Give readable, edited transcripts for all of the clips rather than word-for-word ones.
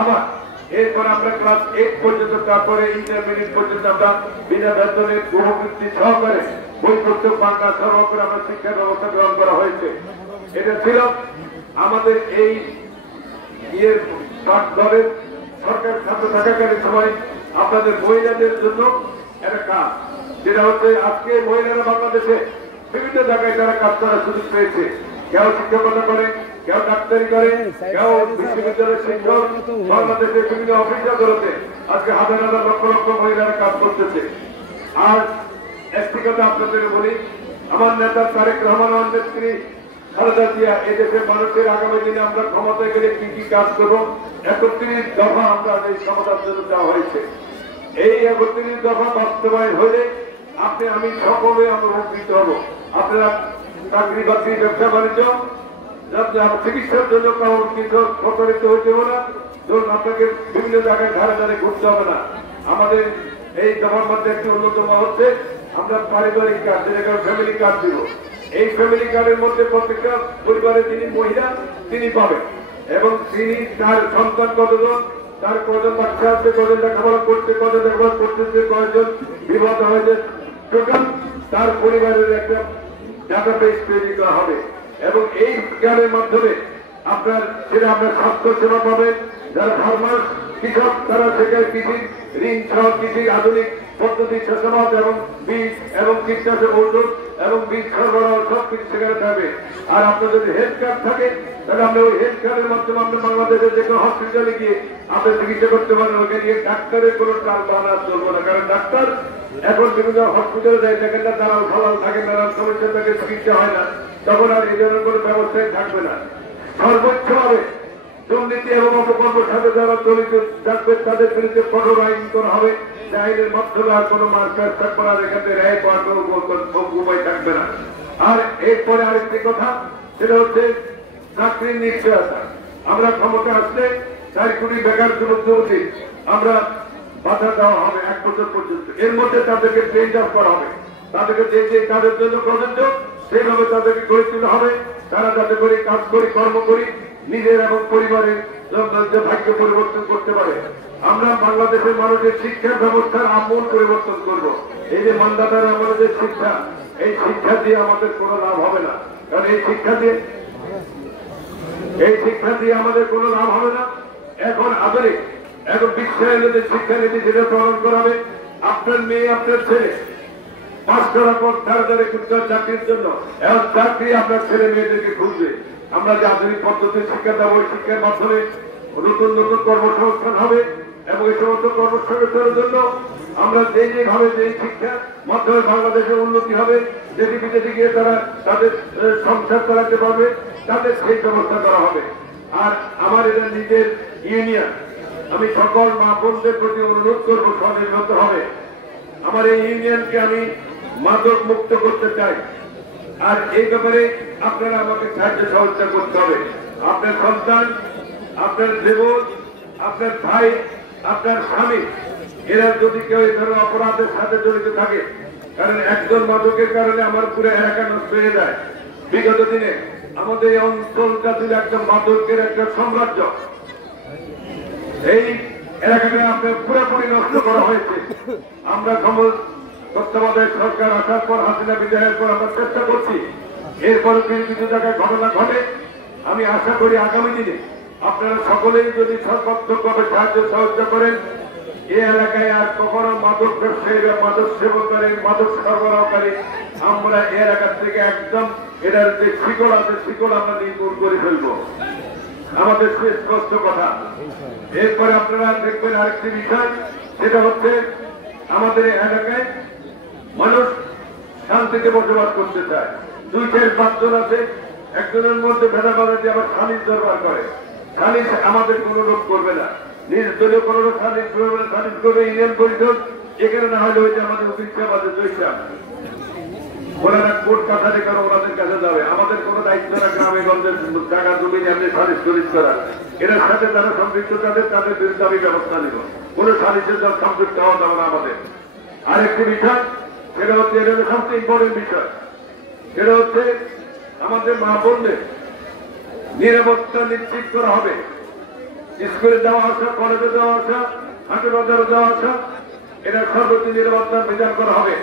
আবার এরপর আমরা ক্লাস 8 পর্যন্ত, তারপরে ইন্টারমিডিয়েট পর্যন্ত আমরা বিনা বেতনে বহুবৃত্তি সহকারে বই পুস্তক বাংলা সর্বপরি আমরা শিক্ষা ব্যবস্থা গ্রহণ করা হয়েছে। এটা ছিল আমাদের এই দলের সরকার ছাত্র থাকাকালীন সময় আপনাদের মহিলাদের জন্য একটা কাজ, যেটা হচ্ছে আজকে মহিলারা বাংলাদেশে বিভিন্ন জায়গায় তারা কাজ করার সুযোগ পেয়েছে। কেউ শিক্ষকতা করে, কেউ ডাক্তারি করে, কেউ বিশ্ববিদ্যালয়ের শিক্ষক, বাংলাদেশের বিভিন্ন অফিস আদালতে আজকে হাজার হাজার লক্ষ লক্ষ মহিলারা কাজ করতেছে। আর একটি কথা আপনাদের বলি, আমার নেতা তারেক রহমান আমাদের স্ত্রী খালেদা জিয়া এদেশের মানুষের আগামী দিনে আমরা ক্ষমতায় গেলে কি কি কাজ করবো 31 দফা আমরা এই ক্ষমতার জন্য দেওয়া হয়েছে। এই 31 দফা বাস্তবায়ন হলে আপনি আমি সকলে অনুভূত হব। আপনারা চাকরি বাকরি, ব্যবসা বাণিজ্য, চিকিৎসার জন্য কারণ কিছু প্রতারিত হইতে হবে না, ধরুন আপনাকে বিভিন্ন জায়গায় ধারে ধারে ঘুরতে হবে না। আমাদের এই দফার মধ্যে একটি অন্যতম হচ্ছে আমরা পারিবারিক কার্ড, যেটা ফ্যামিলি কার্ড দিব। এই ফ্যামিলি কার্ডের মধ্যে প্রত্যেকটা পরিবারের যিনি মহিলা তিনি পাবেন, এবং তিনি তার সন্তান কতজন, তার কজন বাচ্চা আছে, কজন লেখাপড়া করছে, কজন লেখাপড়া করতেছে, কয়জন বিবাহ হয়েছে, টোটাল তার পরিবারের একটা ডাটাবেস তৈরি করা হবে। এবং এই কার্ডের মাধ্যমে আপনার সেটা আপনার স্বাস্থ্য সেবা পাবেন। যারা ফার্মার, কৃষক, তারা সেখানে কৃষির ঋণ সহ কৃষির আধুনিক পদ্ধতি, চাষাবাদ এবং বীজ এবং কীটনাশক ঔষধ এবং বীজ সরবরাহ সব কিছু সেখানে থাকবে। আর আপনার যদি হেলথ কার্ড থাকে তাহলে আপনি ওই হেলথ কার্ডের মাধ্যমে আপনি বাংলাদেশের যে কোনো হসপিটালে গিয়ে আপনি চিকিৎসা করতে পারেন। ওখানে গিয়ে ডাক্তারের কোনো টাল বাহানা চলবো না, কারণ ডাক্তার এখন বিভিন্ন হসপিটালে যায়, দেখেন না তারা ভালো থাকে, নানান সমস্যা থাকে, চিকিৎসা হয় না, তখন আর এই ধরনের কোনো ব্যবস্থায় থাকবে না। সর্বোচ্চভাবে দুর্নীতি এবং অপকর্মের সাথে যারা জড়িত থাকবে তাদের বিরুদ্ধে কঠোর আইন করা হবে। আইনের মাধ্যমে আর কোনো মার্কার থাকবে না, এখানে রেহাই পাওয়ার কোনো উপায় থাকবে না। আর এরপরে আরেকটি কথা, সেটা হচ্ছে চাকরির নিশ্চয়তা। আমরা ক্ষমতা আসলে 4 কোটি বেকার যুবক যুবতী আমরা বাধা দেওয়া হবে 1 বছর পর্যন্ত। এর মধ্যে তাদেরকে ট্রেন আপ করা হবে, তাদেরকে যে যে কাজের জন্য প্রযোজ্য সেইভাবে তাদেরকে গড়ে তোলা হবে। তারা যাতে করে কাজ করি, কর্ম করি, নিজের এবং পরিবারের ভাগ্য পরিবর্তন করতে পারে। আমরা বাংলাদেশের মানুষের শিক্ষা ব্যবস্থার আমূল পরিবর্তন করব। এই যে মানদাতার আমাদের শিক্ষা, এই শিক্ষা দিয়ে আমাদের কোনো লাভ হবে না, কারণ এই শিক্ষা দিয়ে আমাদের কোনো লাভ হবে না। এখন আধুনিক, এখন বিশ্বায়নের শিক্ষানীতি যেটা প্রণয়ন করাবে, আপনার মেয়ে, আপনার ছেলে 5 করার পর তারা চাকরির জন্য এখন চাকরি আপনার ছেলে মেয়েদেরকে খুঁজবে। আমরা যে আধুনিক পদ্ধতির শিক্ষা দেবো, ওই শিক্ষার মাধ্যমে নতুন নতুন কর্মসংস্থান হবে, এবং এই সমস্ত কর্মসংস্থানের জন্য আমরা যেভাবে যে শিক্ষার মাধ্যমে বাংলাদেশের উন্নতি হবে, দেশে বিদেশে গিয়ে তারা তাদের সংসার চালাতে পারবে, তাদের সেই ব্যবস্থা করা হবে। আর আমার এটা নিজের ইউনিয়ন, আমি সকল মা বোনদের প্রতি অনুরোধ করবো স্বনির্ভর হবে। আমার এই ইউনিয়নকে আমি মাদক মুক্ত করতে চাই। আর এই ব্যাপারে আপনারা আমাকে সাহায্য সহযোগিতা করতে হবে। আপনার সন্তান, আপনার দেবর, আপনার ভাই, আপনার স্বামী, এরা যদি কেউ এই ধরনের অপরাধের সাথে জড়িত থাকে, কারণ একজন মাদকের কারণে আমার পুরো এলাকা নষ্ট হয়ে যায়। বিগত দিনে আমাদের এই অঞ্চলটা ছিল একটা মাদকের একটা সাম্রাজ্য। এই এলাকাটা আপনার পুরোপুরি নষ্ট করা হয়েছে। আমরা তত্ত্বাবধায়ক সরকার আসার পর, হাসিনা বিদায়ের পর আমরা চেষ্টা করছি। এরপরে কিছু জায়গায় ঘটনা ঘটে, আমি আশা করি আগামী দিনে আপনারা সকলেই যদি সর্বাত্মকভাবে সাহায্য সহযোগিতা করেন, এই এলাকায় আর কখনো মাদক ব্যবসায়ীরা, মাদক সেবনকারী, মাদক সরবরাহকারী আমরা এই এলাকার থেকে একদম এটার যে শিকড় আছে শিকড় আমরা নির্মূল করে ফেলবো। আমাদের সুস্পষ্ট কথা। এরপরে আপনারা দেখবেন আরেকটি বিষয়, সেটা হচ্ছে আমাদের এলাকায় মানুষ শান্তিতে বসবাস করতে চায়। 2-4-5 জন আছে, একজনের মধ্যে ভেদাভেদ আছে, আবার সালিশ দরবার করে। সালিশ আমাদের কোনো লোক করবে না, নিজ দলীয় কোনো লোক সালিশ করবে না। সালিশ করবে ইউনিয়ন পরিষদ, এখানে না হলে হয়েছে আমাদের উদ্দেশ্যে আমাদের দৈশা ওনারা কোর্ট কাছারি করে ওনাদের কাছে যাবে। আমাদের কোনো দায়িত্ব না গ্রামে গঞ্জের টাকা জমি এমনি সালিশ টলিশ করা। এটার সাথে যারা সম্পৃক্ত তাদের বিরুদ্ধে আমি ব্যবস্থা নিব। কোন সালিশের জন্য সম্পৃক্ত হওয়া যাবে না আমাদের। আরেকটি বিষয়, সেটা হচ্ছে এটা সবচেয়ে ইম্পর্টেন্ট বিষয়, সেটা হচ্ছে আমাদের মা বোনদের নিরাপত্তা নিশ্চিত করা হবে। স্কুলে যাওয়া আসা, কলেজে যাওয়া আসা, হাটে বাজারে যাওয়া আসা, এটা সর্বোচ্চ নিরাপত্তার বিধান করা হবে।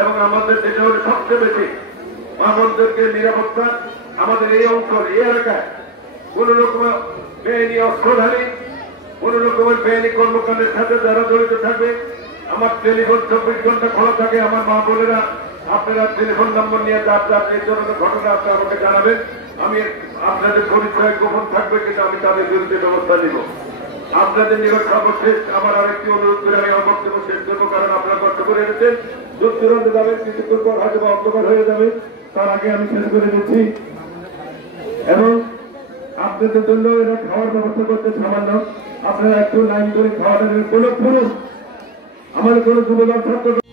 এবং আমাদের দেশে হলে সবচেয়ে বেশি মানুষদেরকে নিরাপত্তা আমাদের এই অঞ্চল, এই এলাকায় কোন রকমের বেআইনি অস্ত্রধারী, কোন রকমের বেআইনি কর্মকাণ্ডের সাথে যারা জড়িত থাকবে, আমার টেলিফোন 24 ঘন্টা খোলা থাকে। আমার মা বোনেরা, আপনারা টেলিফোন নম্বর নিয়ে যার যার এই ধরনের ঘটনা আপনি আমাকে জানাবেন। আমি আপনাদের পরিচয় গোপন থাকবে, কিন্তু আমি তাদের বিরুদ্ধে ব্যবস্থা নিব। আপনাদের নিকট সর্বশেষ আমার আরেকটি অনুরোধ করে আমি আমার বক্তব্য শেষ করবো, কারণ আপনারা কষ্ট করে রেখেছেন, দূর দূরান্তে যাবেন, কিছুক্ষণ পর হয়তো অন্ধকার হয়ে যাবে, তার আগে আমি শেষ করে দিচ্ছি। এবং আপনাদের জন্য এরা খাওয়ার ব্যবস্থা করতে সামান্য, আপনারা একটু লাইন করে খাওয়াটা কোনো পুরুষ, আমাদের কোনো যুবদল ছাত্র